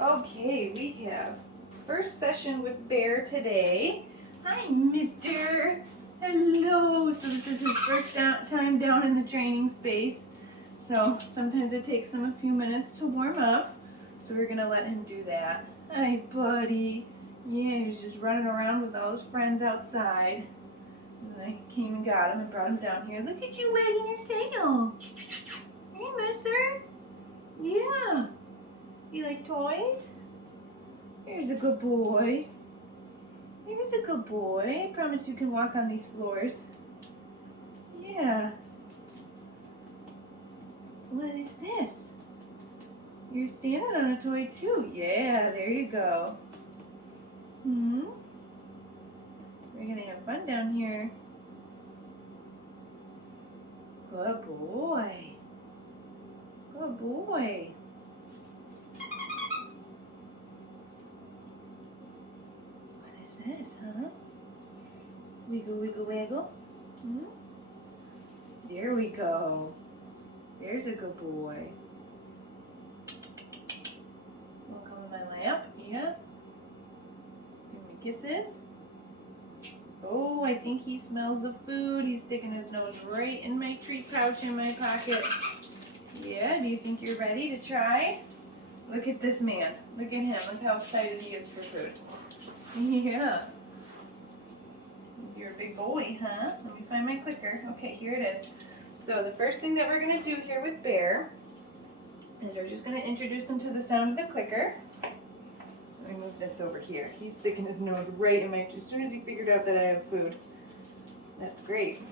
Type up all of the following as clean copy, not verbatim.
Okay, we have first session with Bear today. Hi, Mister. Hello. So this is his first time down in the training space. So sometimes it takes him a few minutes to warm up. So we're gonna let him do that. Hi, buddy. Yeah, he's just running around with all his friends outside. And I came and got him and brought him down here. Look at you wagging your tail. Hey, Mister. Yeah. You like toys? Here's a good boy. Here's a good boy. I promise you can walk on these floors. Yeah. What is this? You're standing on a toy too. Yeah, there you go. We're gonna have fun down here. Good boy. Good boy. This, huh? Wiggle, wiggle, wiggle. There we go. There's a good boy. Wanna come on my lap? Yeah. Give me kisses. Oh, I think he smells the food. He's sticking his nose right in my treat pouch in my pocket. Yeah, do you think you're ready to try? Look at this man. Look at him. Look how excited he is for food. Yeah. You're a big boy, huh? Let me find my clicker. Okay, here it is. So the first thing that we're going to do here with Bear is we're just going to introduce him to the sound of the clicker. Let me move this over here. He's sticking his nose right in my, as soon as he figured out that I have food. That's great.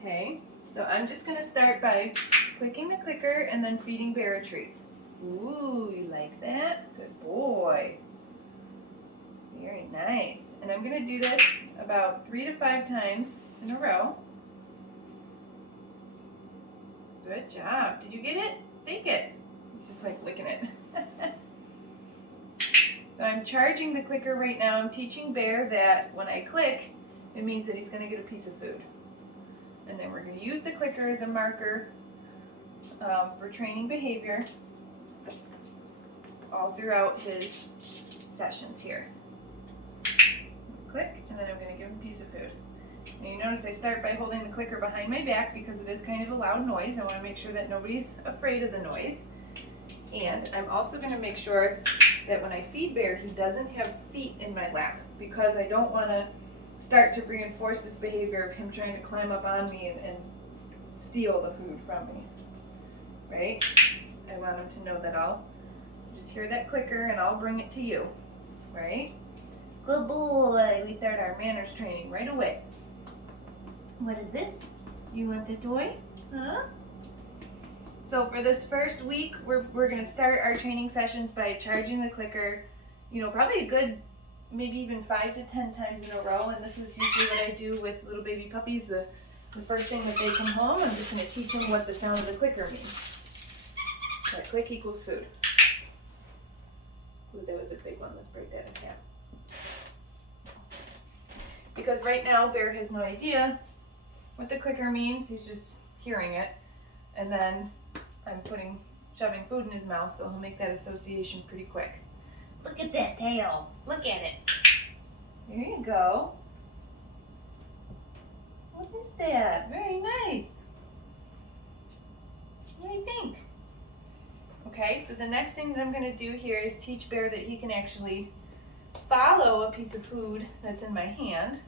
Okay, so I'm just going to start by clicking the clicker and then feeding Bear a treat. Ooh, you like that? Good boy. Very nice. And I'm going to do this about 3 to 5 times in a row. Good job. Did you get it? Fake it. It's just like licking it. So I'm charging the clicker right now. I'm teaching Bear that when I click, it means that he's going to get a piece of food. And then we're going to use the clicker as a marker for training behavior all throughout his sessions here. Click, and then I'm going to give him a piece of food. Now you notice I start by holding the clicker behind my back because it is kind of a loud noise. I want to make sure that nobody's afraid of the noise. And I'm also going to make sure that when I feed Bear, he doesn't have feet in my lap because I don't want to start to reinforce this behavior of him trying to climb up on me and steal the food from me. Right? I want him to know that I'll just hear that clicker and I'll bring it to you. Right? Good boy. We start our manners training right away. What is this? You want the toy? Huh? So for this first week, we're going to start our training sessions by charging the clicker, probably a good, maybe even 5 to 10 times in a row. And this is usually what I do with little baby puppies. The first thing that they come home, I'm just going to teach them what the sound of the clicker means. That click equals food. Ooh, that was a big one. Let's break that in half. Because right now, Bear has no idea what the clicker means. He's just hearing it. And then I'm shoving food in his mouth, so he'll make that association pretty quick. Look at that tail. Look at it. There you go. What is that? Very nice. What do you think? Okay, so the next thing that I'm going to do here is teach Bear that he can actually follow a piece of food that's in my hand.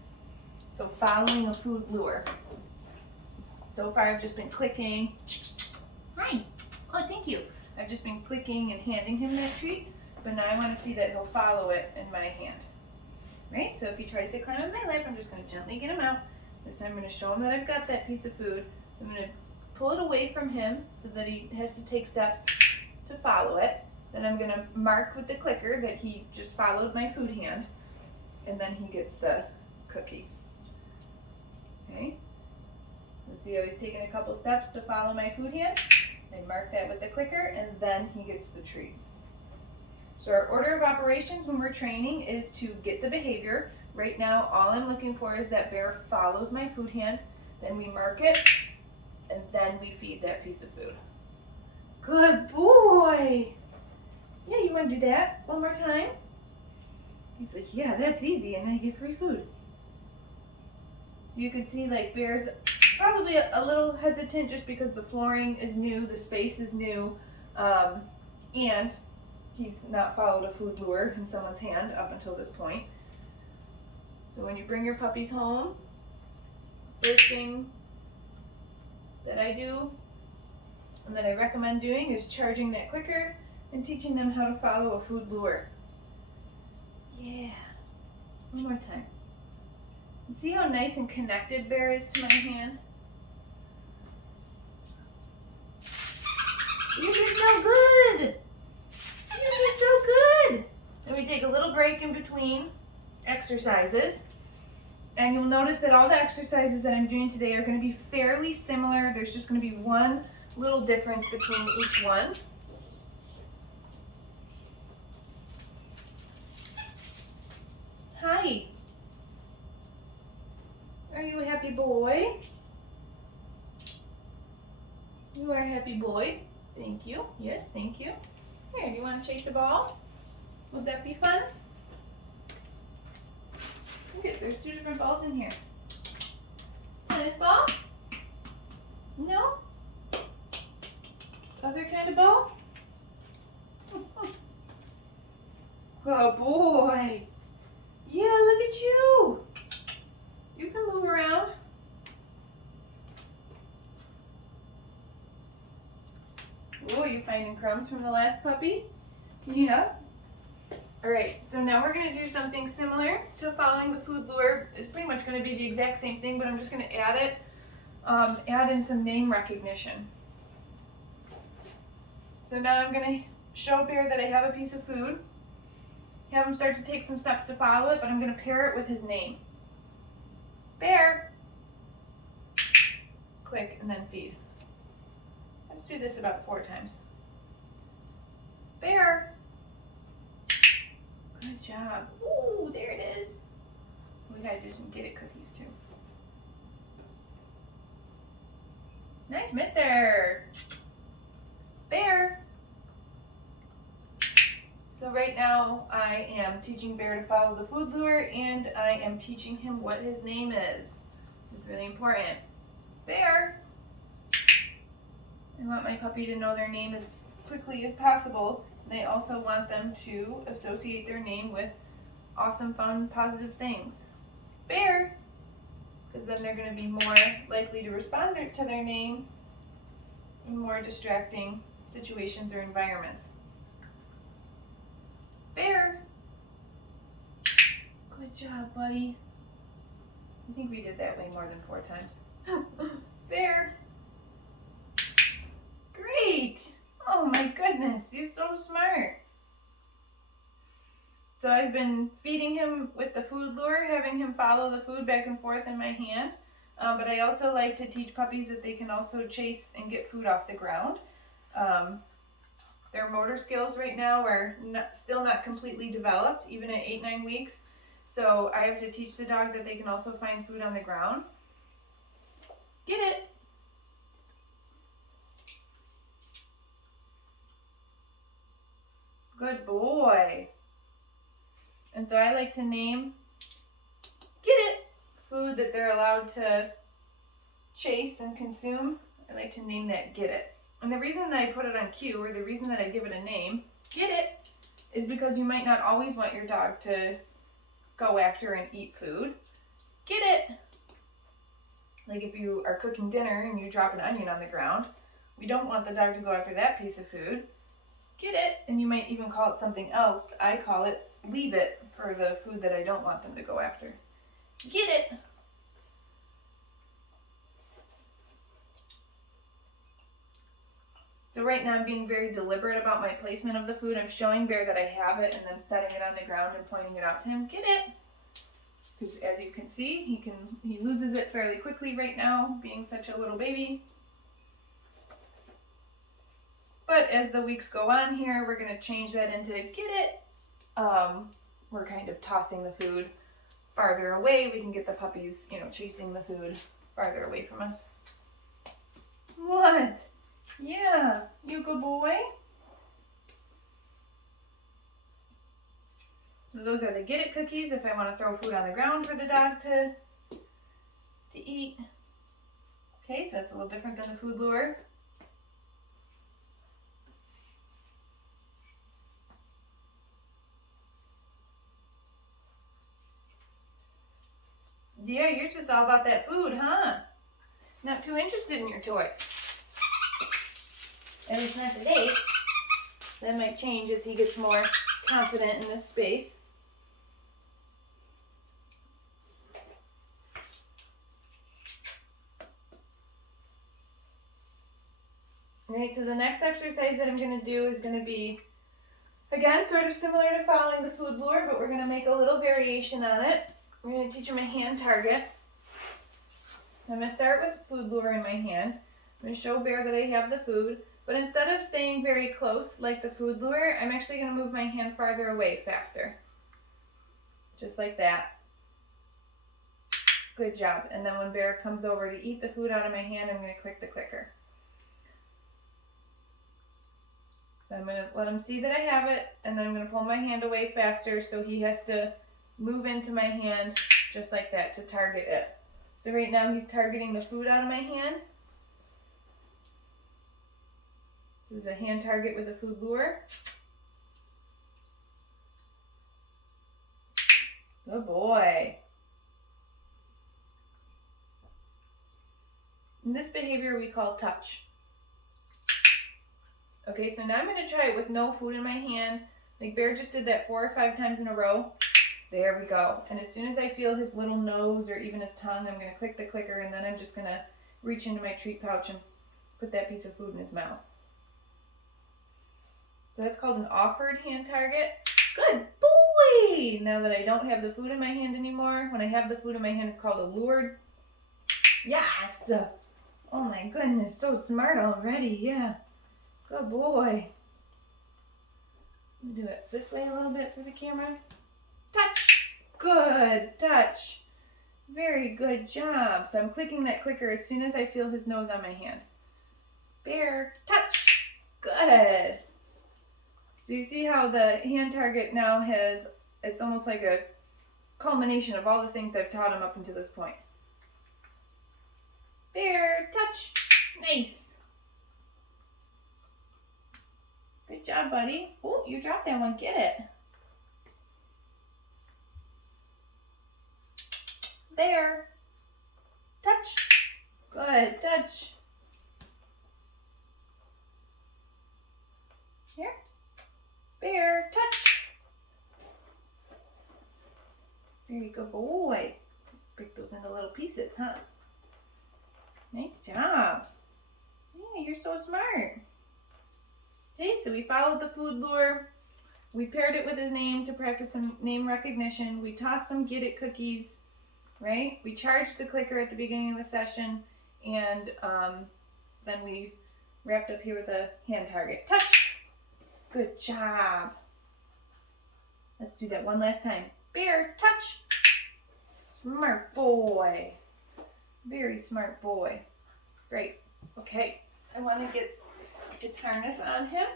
So following a food lure. So far I've just been clicking. Hi. Oh, thank you. I've just been clicking and handing him that treat, but now I want to see that he'll follow it in my hand. Right? So if he tries to climb on my lap, I'm just going to gently get him out. This time I'm going to show him that I've got that piece of food. I'm going to pull it away from him so that he has to take steps to follow it. Then I'm going to mark with the clicker that he just followed my food hand, and then he gets the cookie. Okay? Let's see how he's taking a couple steps to follow my food hand. I mark that with the clicker, and then he gets the treat. So our order of operations when we're training is to get the behavior. Right now, all I'm looking for is that Bear follows my food hand, then we mark it, and then we feed that piece of food. Good boy. to do that one more time? He's like, yeah, that's easy, and I get free food. So you could see like Bear's probably a little hesitant just because the flooring is new, the space is new, and he's not followed a food lure in someone's hand up until this point. So when you bring your puppies home, first thing that I do and that I recommend doing is charging that clicker and teaching them how to follow a food lure. Yeah. One more time. And see how nice and connected Bear is to my hand? You did so good! You did so good! Then we take a little break in between exercises. And you'll notice that all the exercises that I'm doing today are going to be fairly similar. There's just going to be one little difference between each one. Hi. Are you a happy boy? You are a happy boy. Thank you. Yes, thank you. Here, do you want to chase a ball? Would that be fun? Look at, there's 2 different balls in here. Tennis ball? No? Other kind of ball? Oh boy. Yeah, look at you. You can move around. Oh, you finding crumbs from the last puppy? Yeah. Alright, so now we're going to do something similar to following the food lure. It's pretty much going to be the exact same thing, but I'm just going to add in some name recognition. So now I'm going to show Bear that I have a piece of food, have him start to take some steps to follow it, but I'm going to pair it with his name. Bear! Click, and then feed. Let's do this about 4 times. Bear! Good job. Ooh, there it is. We gotta do some get it cookies too. Nice, mister. Bear. So right now I am teaching Bear to follow the food lure, and I am teaching him what his name is. This is really important. Bear. I want my puppy to know their name as quickly as possible. And I also want them to associate their name with awesome, fun, positive things. Bear, because then they're going to be more likely to respond to their name in more distracting situations or environments. Bear. Good job, buddy. I think we did that way more than 4 times. Bear. Great. Oh my goodness, he's so smart. So I've been feeding him with the food lure, having him follow the food back and forth in my hand. But I also like to teach puppies that they can also chase and get food off the ground. Their motor skills right now are still not completely developed, even at 8-9 weeks. So I have to teach the dog that they can also find food on the ground. Get it. Good boy. And so I like to name, get it, food that they're allowed to chase and consume. I like to name that get it. And the reason that I put it on cue, or the reason that I give it a name, get it, is because you might not always want your dog to go after and eat food. Get it. Like if you are cooking dinner and you drop an onion on the ground, we don't want the dog to go after that piece of food. Get it. And you might even call it something else. I call it leave it for the food that I don't want them to go after. Get it. So right now I'm being very deliberate about my placement of the food. I'm showing Bear that I have it and then setting it on the ground and pointing it out to him. Get it. Because as you can see, he loses it fairly quickly right now, being such a little baby. But as the weeks go on here, we're going to change that into get it. We're kind of tossing the food farther away. We can get the puppies, chasing the food farther away from us. What? Yeah, you good boy? those are the Get It cookies if I want to throw food on the ground for the dog to eat. Okay, so that's a little different than the food lure. Yeah, you're just all about that food, huh? Not too interested in your toys. At least not today. That might change as he gets more confident in this space. Okay, so the next exercise that I'm going to do is going to be, again, sort of similar to following the food lure, but we're going to make a little variation on it. We're going to teach him a hand target. I'm going to start with food lure in my hand. I'm going to show Bear that I have the food, but instead of staying very close like the food lure, I'm actually going to move my hand farther away faster. Just like that. Good job. And then when Bear comes over to eat the food out of my hand, I'm going to click the clicker. So I'm going to let him see that I have it, and then I'm going to pull my hand away faster so he has to move into my hand just like that to target it. So right now he's targeting the food out of my hand. This is a hand target with a food lure. Good boy. And this behavior we call touch. Okay, so now I'm going to try it with no food in my hand. Like Bear just did that 4 or 5 times in a row. There we go. And as soon as I feel his little nose or even his tongue, I'm going to click the clicker, and then I'm just going to reach into my treat pouch and put that piece of food in his mouth. So that's called an offered hand target. Good boy! Now that I don't have the food in my hand anymore, when I have the food in my hand, it's called a lured. Yes! Oh my goodness, so smart already, yeah. Good boy. Do it this way a little bit for the camera. Touch. Good touch. Very good job. So I'm clicking that clicker as soon as I feel his nose on my hand. Bear, touch. Good. So you see how the hand target now has, it's almost like a culmination of all the things I've taught him up until this point. Bear, touch. Nice. Good job, buddy. Oh, you dropped that one. Get it. Bear. Touch. Good. Touch. Here. Bear. Touch. Very good boy. Break those into little pieces, huh? Nice job. Yeah, you're so smart. Okay, so we followed the food lure. We paired it with his name to practice some name recognition. We tossed some Get It cookies, right? We charged the clicker at the beginning of the session, and then we wrapped up here with a hand target. Touch! Good job. Let's do that one last time. Bear, touch! Smart boy. Very smart boy. Great. Okay, I want to get his harness on him.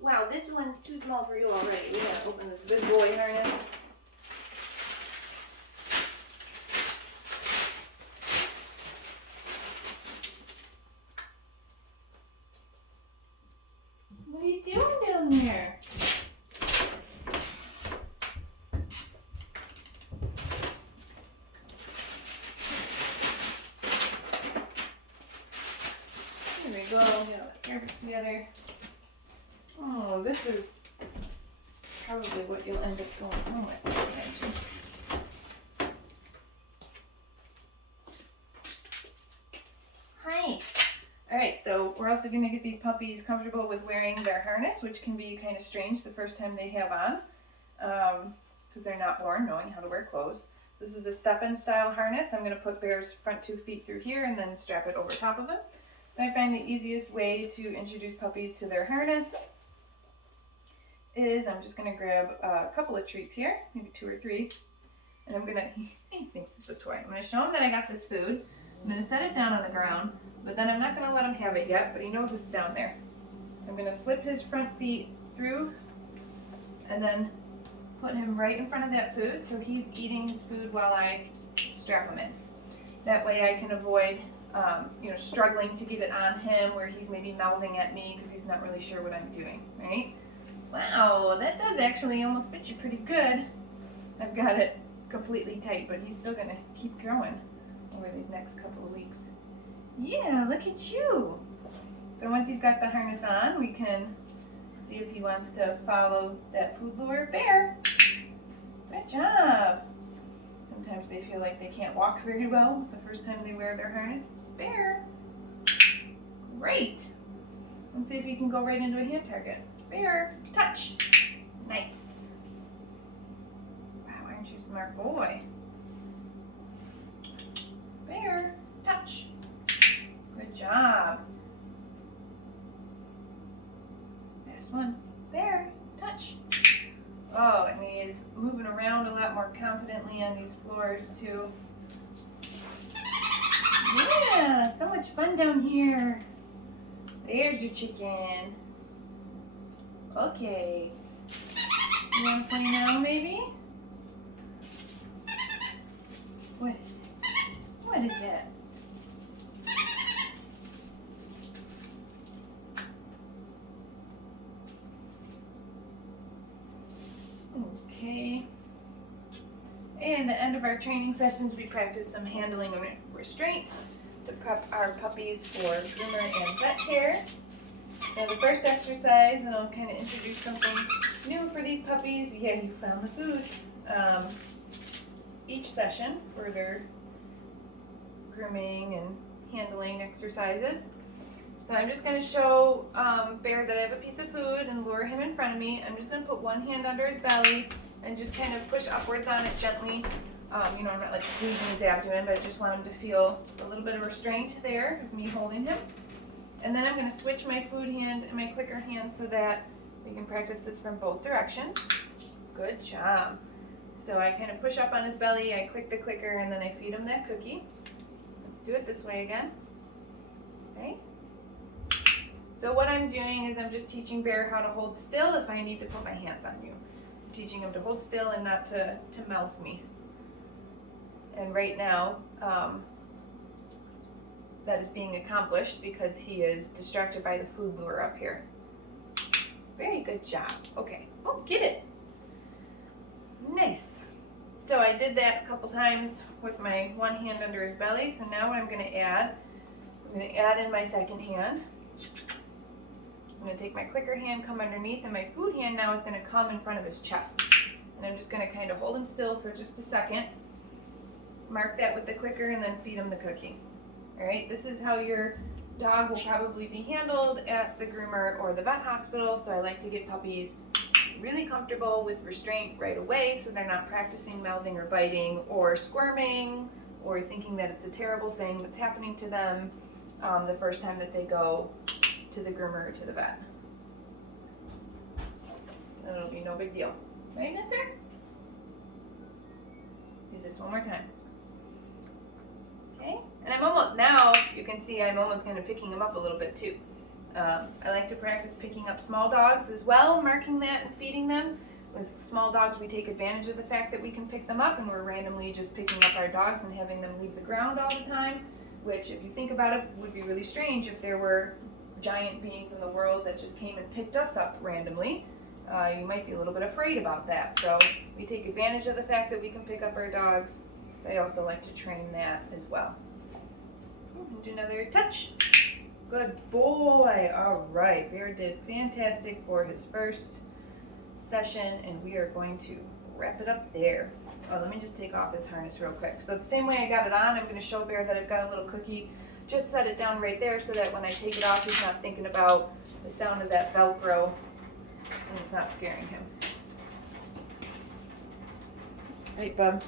Wow, this one's too small for you already. We gotta open this big boy harness. What are you doing down there? There we go. Get all the hair together. Oh, this is probably what you'll end up going home with, I imagine. Hi. Alright, so we're also going to get these puppies comfortable with wearing their harness, which can be kind of strange the first time they have on, because they're not born knowing how to wear clothes. This is a step-in style harness. I'm going to put Bear's front 2 feet through here and then strap it over top of him. I find the easiest way to introduce puppies to their harness is I'm just going to grab a couple of treats here, maybe 2 or 3, and I'm going to, he thinks it's a toy. I'm going to show him that I got this food. I'm going to set it down on the ground, but then I'm not going to let him have it yet, but he knows it's down there. I'm going to slip his front feet through and then put him right in front of that food so he's eating his food while I strap him in. That way I can avoid struggling to get it on him where he's maybe mouthing at me because he's not really sure what I'm doing, right? Wow, that does actually almost fit you pretty good. I've got it completely tight, but he's still gonna keep growing over these next couple of weeks. Yeah, look at you. So once he's got the harness on, we can see if he wants to follow that food lure. Bear, good job. Sometimes they feel like they can't walk very well the first time they wear their harness. Bear, great. Let's see if he can go right into a hand target. Bear, touch. Nice. Wow, aren't you a smart boy? Bear, touch. Good job. Next one. Bear, touch. Oh, and he is moving around a lot more confidently on these floors too. Yeah, so much fun down here. There's your chicken. Okay. You want to play now, maybe? What is it? What is that? Okay. And the end of our training sessions, we practice some handling and restraint to prep our puppies for groomer and vet care. Now the first exercise, and I'll kind of introduce something new for these puppies. Yeah, you found the food. Each session for their grooming and handling exercises. So I'm just going to show Bear that I have a piece of food and lure him in front of me. I'm just going to put one hand under his belly and just kind of push upwards on it gently. I'm not like squeezing his abdomen, but I just want him to feel a little bit of restraint there of me holding him. And then I'm going to switch my food hand and my clicker hand so that we can practice this from both directions. Good job. So I kind of push up on his belly, I click the clicker, and then I feed him that cookie. Let's do it this way again. Okay. So what I'm doing is I'm just teaching Bear how to hold still if I need to put my hands on you. I'm teaching him to hold still and not to mouth me. And right now, that is being accomplished because he is distracted by the food lure up here. Very good job. Okay. Oh, get it. Nice. So I did that a couple times with my one hand under his belly. So now what I'm going to add in my second hand. I'm going to take my clicker hand, come underneath, and my food hand now is going to come in front of his chest. And I'm just going to kind of hold him still for just a second. Mark that with the clicker and then feed him the cookie. All right, this is how your dog will probably be handled at the groomer or the vet hospital. So I like to get puppies really comfortable with restraint right away so they're not practicing mouthing or biting or squirming or thinking that it's a terrible thing that's happening to them the first time that they go to the groomer or to the vet. And it'll be no big deal. Right, mister? Do this one more time. Okay, and I'm almost, now you can see I'm almost kind of picking him up a little bit too. I like to practice picking up small dogs as well, marking that and feeding them. With small dogs, we take advantage of the fact that we can pick them up and we're randomly just picking up our dogs and having them leave the ground all the time, which if you think about it would be really strange if there were giant beings in the world that just came and picked us up randomly. You might be a little bit afraid about that. So we take advantage of the fact that we can pick up our dogs. I also like to train that as well. Do another touch. Good boy. All right, Bear did fantastic for his first session, and we are going to wrap it up there. Oh, let me just take off his harness real quick. So the same way I got it on, I'm going to show Bear that I've got a little cookie. Just set it down right there so that when I take it off, he's not thinking about the sound of that Velcro and it's not scaring him. Right, bub.